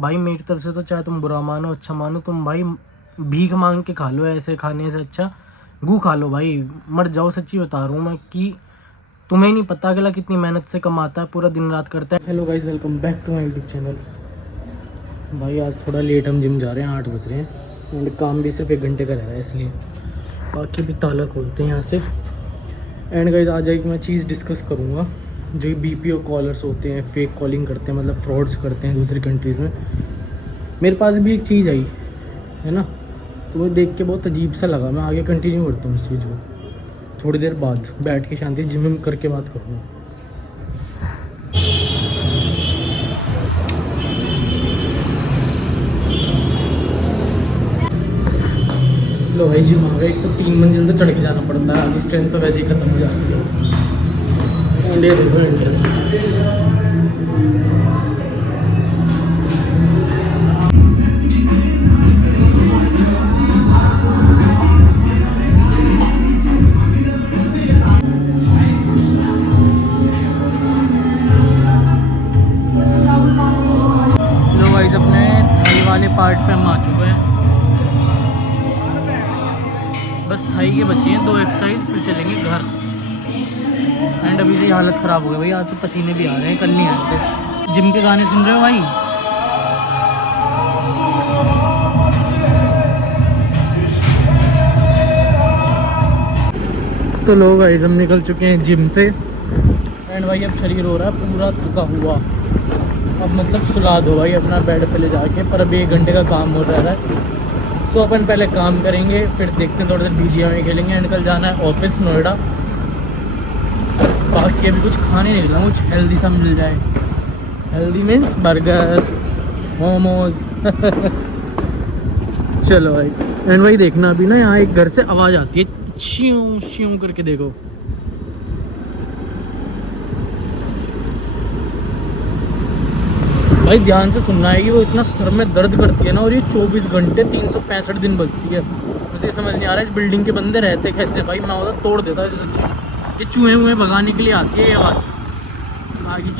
भाई मेरी तरफ से तो चाहे तुम बुरा मानो अच्छा मानो, तुम भाई भीख मांग के खा लो, ऐसे खाने से अच्छा गू खा लो भाई, मर जाओ। सच्ची बता रहा हूँ मैं कि तुम्हें नहीं पता अगला कितनी मेहनत से कमाता है, पूरा दिन रात करता है। Hello guys, welcome back to my YouTube channel. भाई आज थोड़ा लेट हम जिम जा रहे हैं, 8 बज रहे हैं और काम भी सिर्फ 1 घंटे का रह रहा है, इसलिए बाकी भी ताला खोलते हैं यहाँ से। एंड गाइस आज एक मैं चीज़ डिस्कस करूँगा, जो BPO कॉलर्स होते हैं, फेक कॉलिंग करते हैं, मतलब फ्रॉड्स करते हैं दूसरी कंट्रीज़ में। मेरे पास भी एक चीज़ आई है ना, तो वो देख के बहुत अजीब सा लगा। मैं आगे कंटिन्यू करता हूँ उस चीज़ को, थोड़ी देर बाद बैठ के शांति जिम में करके बात करूँगा। लो भाई जिम आ गए। एक तो 3 मंजिल तो चढ़ के जाना पड़ता है, आधी स्ट्रेंथ तो वैसे ही ख़त्म हो जाती है। इंडिया देखो, इंडिया अपने थाई वाले पार्ट पे हम आ चुके हैं। बस थाई के बचे हैं 2 एक्सरसाइज, फिर चलेंगे घर। एंड अभी से हालत ख़राब हो गई भाई, आज तो पसीने भी आ रहे हैं, कल नहीं आए थे। जिम के गाने सुन रहे हो भाई? तो लोग गाइस हम निकल चुके हैं जिम से। एंड भाई अब शरीर हो रहा है पूरा थका हुआ, अब मतलब सुला दो भाई अपना बेड पे ले जाके। पर अभी 1 घंटे का काम हो रहा है, सो अपन पहले काम करेंगे, फिर देखते हैं, थोड़ी देर BGMI खेलेंगे। एंड कल जाना है ऑफिस नोएडा। बाकी अभी कुछ खाने नहीं निकला, कुछ हेल्दी सा मिल जाए। Healthy means burger, momos. चलो भाई। एंड भाई देखना अभी ना यहाँ एक घर से आवाज़ आती है, श्यूं श्यूं करके, देखो। भाई ध्यान से सुनना है कि वो इतना सर में दर्द करती है ना, और ये 24 घंटे 365 दिन बजती है। मुझे समझ नहीं आ रहा है इस बिल्डिंग के बंदे रहते कैसे। भाई मैं होता तोड़ देता इसे सच्ची। ये चूहे वूहे भगाने के लिए आती है ये आवाज़। आगे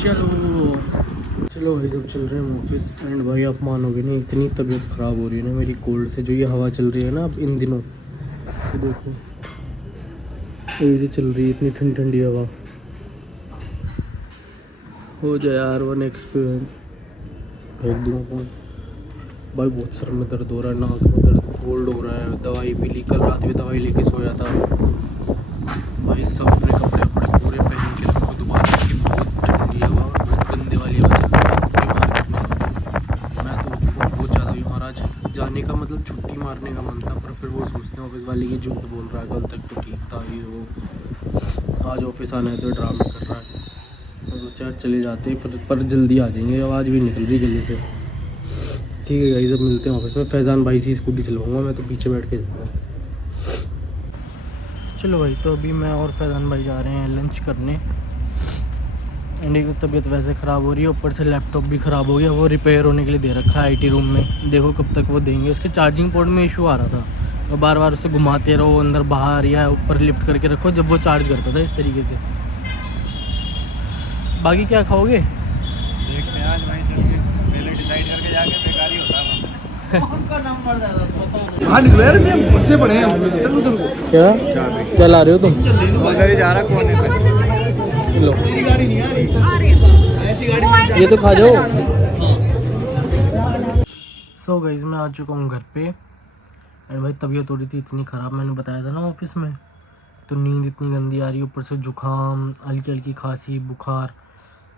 चलो भाई सब चल रहे हैं ऑफिस। एंड भाई आप मानोगे नहीं, इतनी तबीयत ख़राब हो रही है ना मेरी कोल्ड से। जो ये हवा चल रही है ना अब इन दिनों, तो देखो ये चल रही है इतनी ठंडी ठंडी हवा। हो जाए यार वन एक्सपीरियंस एक दिनों को। भाई बहुत सर में दर्द हो रहा है, नाक में दर्द, कोल्ड हो रहा है। दवाई पी ली, कल रात भी दवाई लेके सोया था। भाई सब अपने कपड़े वपड़े पूरे पहन के रखो दोबारा की, बहुत ठंडी हवा, बहुत गंदे वाली हवा चल रही है मार्केट में। मैं तो हो चुका बहुत ज़्यादा बीमार। आज जाने का मतलब छुट्टी मारने का मन था, पर फिर वो सोचते हैं ऑफिस वाले की झूठ बोल रहा है, कल तक तो ठीक था ये वो। आज ऑफिस आना है तो ड्रामा कर रहा है। मैं सोचा चले जाते फिर, पर जल्दी आ जाएंगे, आवाज़ भी निकल रही जल्दी से। ठीक है गाइस, अब मिलते हैं ऑफिस में। फैज़ान भाई से स्कूटी चलवाऊंगा, मैं तो पीछे बैठ के जाऊँगा। चलो भाई, तो अभी मैं और फैज़ान भाई जा रहे हैं लंच करने। एंड एक तबीयत वैसे ख़राब हो रही है, ऊपर से लैपटॉप भी ख़राब हो गया, वो रिपेयर होने के लिए दे रखा है IT रूम में। देखो कब तक वो देंगे। उसके चार्जिंग पोर्ट में इशू आ रहा था, और बार बार उसे घुमाते रहो अंदर बाहर, या ऊपर लिफ्ट करके रखो जब वो चार्ज करता था इस तरीके से। बाकी क्या खाओगे? देखते हैं आज वहीं चल के, पहले डिसाइड करके जाके बेकार ही होता है। उनका नंबर दे दो, बाहर निकलो यार, मैं बच्चे बड़े हैं। चलो उधर को। क्या चला रहे हो तुम? उधर ही जा रहा कौन है? लो मेरी गाड़ी नहीं आ रही, ऐसी गाड़ी ये तो खा जाओ। सो गाइस मैं आ चुका हूँ घर पे। एंड भाई तबीयत हो रही थी इतनी ख़राब, मैंने बताया था ना ऑफिस में, तो नींद इतनी गंदी आ रही है, ऊपर से जुकाम, हल्की हल्की खांसी, बुखार।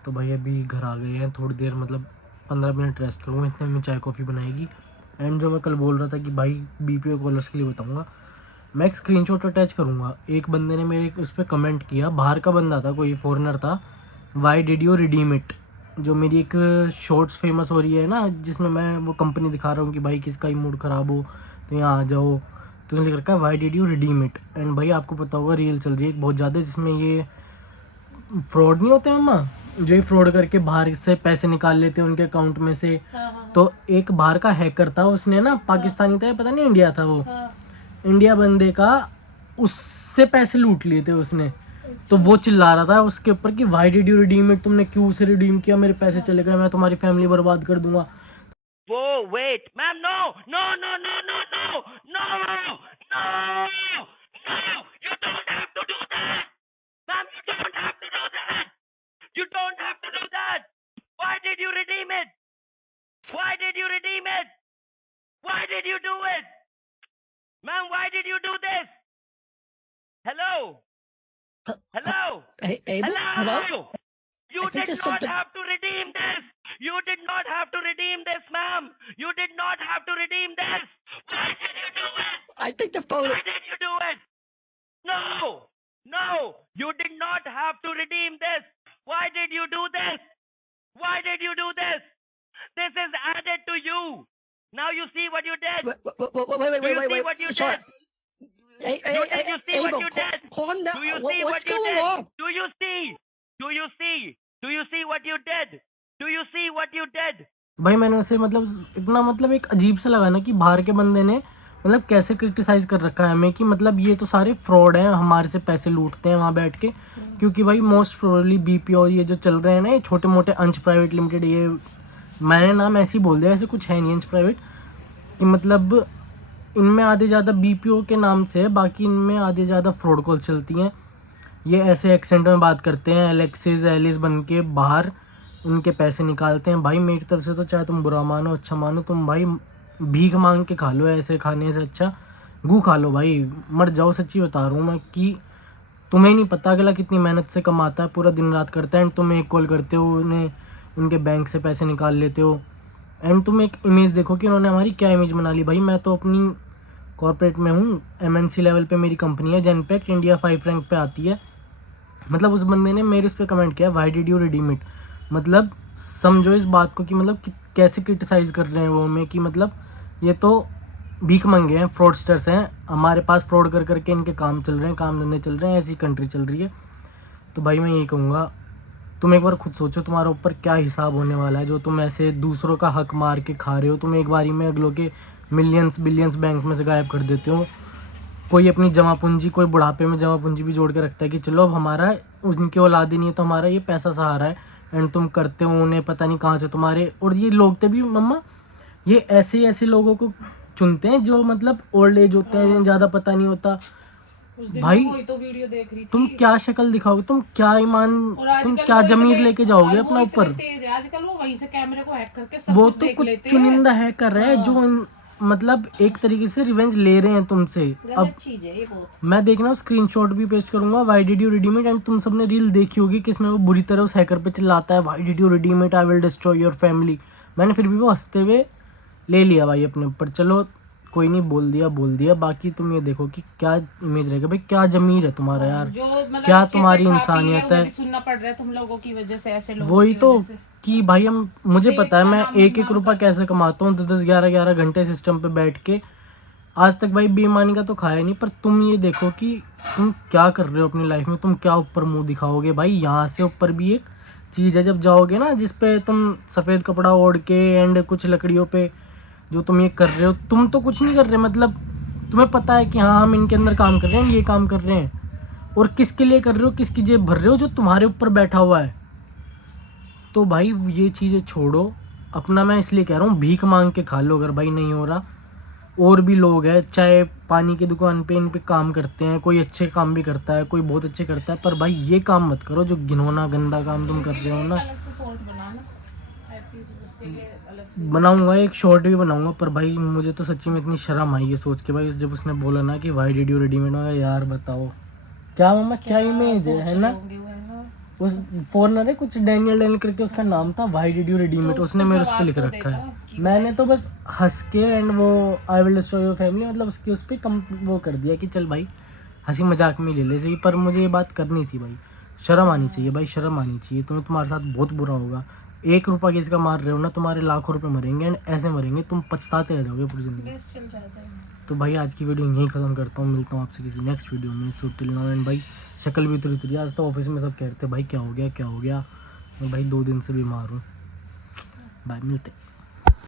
तो भाई अभी घर आ गए हैं, थोड़ी देर मतलब 15 मिनट रेस्ट करूँगा, इतने में चाय कॉफ़ी बनाएगी। एंड जो मैं कल बोल रहा था कि भाई BPO कॉलर्स के लिए बताऊँगा, मैं एक स्क्रीनशॉट अटैच करूँगा। एक बंदे ने मेरे उस पर कमेंट किया, बाहर का बंदा था, कोई फॉरेनर था। Why did you redeem it? जो मेरी एक शॉर्ट्स फेमस हो रही है ना, जिसमें मैं वो कंपनी दिखा रहा हूँ कि भाई किसका ही मूड ख़राब हो तो यहाँ आ जाओ, तो लिख रखा है why did you redeem it. And भाई आपको पता होगा रील चल रही है बहुत ज़्यादा, जिसमें ये फ्रॉड नहीं होते अम्मा, जो ये फ्रॉड करके बाहर से पैसे निकाल लेते हैं उनके अकाउंट में से। तो एक बाहर का हैकर था, उसने ना, पाकिस्तानी था पता नहीं, इंडिया था वो, इंडिया बंदे का, उससे पैसे लूट लिए थे उसने। तो वो चिल्ला रहा था उसके ऊपर कि why did you redeem it, तुमने क्यों उसे रिडीम किया, मेरे पैसे चले गए, मैं तुम्हारी फैमिली बर्बाद कर दूंगा। Whoa, wait, ma'am, no, no, no, no, no, no, no, no, no, you don't have to do that. Ma'am, you don't have to do that. You don't have to do that. Why did you redeem it? Why did you redeem it? Why did you do it? Ma'am, why did you do this? Hello? Hello? Abel? Hello? You I think did there's not something- have to redeem this. You did not have to redeem this, ma'am. You did not have to redeem this. Why did you do it? I think the photo. Why did you do it? No. No. You did not have to redeem this. Why did you do this? Why did you do this? This is added to you. Now you see what you did. Wait, Do you see what you Sorry. did? You see what Abel, you did? calm down. Do you see What's what you going did? on? Do you see? Do you see? Do you see what you did? Do you see what you did? भाई मैंने उसे मतलब इतना मतलब एक अजीब सा लगा ना कि बाहर के बंदे ने मतलब कैसे क्रिटिसाइज कर रखा है हमें कि मतलब ये तो सारे फ्रॉड हैं, हमारे से पैसे लूटते हैं वहाँ बैठ के। क्योंकि भाई मोस्ट प्रोबेबली बीपीओ ये जो चल रहे हैं ना, ये छोटे मोटे अंश प्राइवेट लिमिटेड, ये मैंने नाम ऐसे ही बोल दिया, ऐसे कुछ है नहीं अंश प्राइवेट, कि मतलब इनमें आधे ज़्यादा बीपीओ के नाम से है, बाकी इनमें आधे ज़्यादा फ्रॉड कॉल चलती हैं। ये ऐसे एक्सेंट में बात करते हैं, एलेक्सिस एलिस बन के बाहर उनके पैसे निकालते हैं। भाई मेरी तरफ से तो चाहे तुम बुरा मानो अच्छा मानो, तुम भाई भीख मांग के खा लो, ऐसे खाने से अच्छा गू खा लो भाई, मर जाओ। सच्ची बता रहा हूँ मैं कि तुम्हें नहीं पता अगला कितनी मेहनत से कमाता है, पूरा दिन रात करता है, एंड तुम एक कॉल करते हो उन्हें, उनके बैंक से पैसे निकाल लेते हो। एंड तुम एक इमेज देखो कि उन्होंने हमारी क्या इमेज बना ली। भाई मैं तो अपनी कॉर्पोरेट में हूँ, एमएनसी लेवल पे मेरी कंपनी है, जेनपैक्ट इंडिया 5 रैंक पे आती है। मतलब उस बंदे ने मेरे इस पे कमेंट किया, why did you redeem it. मतलब समझो इस बात को कि मतलब कैसे क्रिटिसाइज़ कर रहे हैं वो हमें, कि मतलब ये तो भीख मंगे हैं, फ्रॉडस्टर्स हैं, हमारे पास फ्रॉड कर करके इनके काम चल रहे हैं, काम धंधे चल रहे हैं, ऐसी कंट्री चल रही है। तो भाई मैं यही कहूँगा, तुम एक बार खुद सोचो तुम्हारे ऊपर क्या हिसाब होने वाला है, जो तुम ऐसे दूसरों का हक मार के खा रहे हो। तुम एक बारी में अगलों के मिलियंस बिलियंस बैंक में से गायब कर देते हो। कोई अपनी जमा पूंजी, कोई बुढ़ापे में जमा पूंजी भी जोड़ के रखता है कि चलो अब हमारा उनकी औलाद ही नहीं है तो हमारा ये पैसा सहारा है, एंड तुम करते हो उन्हें पता नहीं कहाँ से तुम्हारे। और ये लोग तो भी मम्मा, ये ऐसे लोगों को चुनते हैं जो मतलब ओल्ड एज होते हैं, ज़्यादा पता नहीं होता। भाई तो वीडियो देख रही थी। तुम क्या शक्ल दिखाओगे, तुम क्या ईमान, और तुम आजकल क्या वो जमीर इतने- लेके जाओगे और अपना वो ऊपर। इतने तेज है आजकल, वो वहीं से कैमरे को हैक करके सब वो कुछ तो देख कुछ लेते हैं। चुनिंदा है कर रहे हैं जो मतलब एक तरीके से रिवेंज ले रहे हैं तुमसे। अब गलत चीज है ये बहुत। मैं देखना स्क्रीनशॉट भी पेस्ट करूंगा, why did you redeem it. And तुम सबने रील देखी होगी कि इसमें वो बुरी तरह उस हैकर पे चिल्लाता है, why did you redeem it, I will destroy your family. मैंने फिर भी वो हंसते हुए ले लिया भाई अपने ऊपर, चलो कोई नहीं, बोल दिया। बाकी तुम ये देखो कि क्या इमेज रहेगा भाई, क्या जमीर है तुम्हारा यार, जो मतलब क्या अच्छे से तुम्हारी खा पी इंसानियत ले, वो है। भी सुनना पड़ रहा है तुम लोगों की वजह से, ऐसे लोगों वही की तो वजह से। कि भाई हम, मुझे देश पता है का मैं नाम एक बदनाम रुपया कैसे कमाता हूँ, 10 11 घंटे सिस्टम पे बैठ के। आज तक भाई बेईमानी का तो खाया नहीं, पर तुम ये देखो कि तुम क्या कर रहे हो अपनी लाइफ में, तुम क्या ऊपर मुंह दिखाओगे। भाई यहाँ से ऊपर भी एक चीज़ है, जब जाओगे ना जिस पे तुम सफ़ेद कपड़ा ओढ़ के एंड कुछ लकड़ियों पे जो तुम ये कर रहे हो, तुम तो कुछ नहीं कर रहे, मतलब तुम्हें पता है कि हाँ हम इनके अंदर काम कर रहे हैं, ये काम कर रहे हैं, और किसके लिए कर रहे हो, किसकी जेब भर रहे हो, जो तुम्हारे ऊपर बैठा हुआ है। तो भाई ये चीज़ें छोड़ो अपना, मैं इसलिए कह रहा हूँ भीख मांग के खा लो अगर भाई नहीं हो रहा। और भी लोग हैं, चाहे पानी की दुकान पे इन पे काम करते हैं, कोई अच्छे काम भी करता है, कोई बहुत अच्छे करता है, पर भाई ये काम मत करो जो घिनौना गंदा काम तुम कर रहे हो ना। अलग से सॉल्ट बनाना ऐसी, उसके लिए अलग से बनाऊंगा, एक शॉर्ट भी बनाऊंगा, पर भाई मुझे तो सच्ची में इतनी शर्म आई है सोच के भाई, जब उसने बोला ना कि why did you redeem it, यार बताओ क्या मामा, क्या इमेज है ना। होंगे वो, है ना। उस फॉरनर है कुछ डैनियल करके उसका नाम था, why did you redeem it, तो उसने उसका मेरे उस पर जवाब लिख तो रखा देता है। कि मैंने तो बस हंस के एंड वो I will destroy your family, मतलब उसकी उस पर कम वो कर दिया कि चल भाई हंसी मजाक में ले ले सही, पर मुझे ये बात करनी थी भाई। शर्म आनी चाहिए भाई, शर्म आनी चाहिए। तुम्हारे साथ बहुत बुरा होगा, 1 रुपया किसी का मार रहे हो ना, तुम्हारे लाखों रुपए मरेंगे, एंड ऐसे मरेंगे तुम पछताते रह जाओगे पूरी जिंदगी। गैस चल जाता है। तो भाई आज की वीडियो यहीं ख़त्म करता हूँ, मिलता हूँ आपसे किसी नेक्स्ट वीडियो में। सो टिल नाउ, एंड भाई शक्ल भी उतरी आज तो ऑफिस में सब कह रहे थे भाई क्या हो गया, मैं भाई 2 दिन से बीमार हूँ। बाय, मिलते हैं।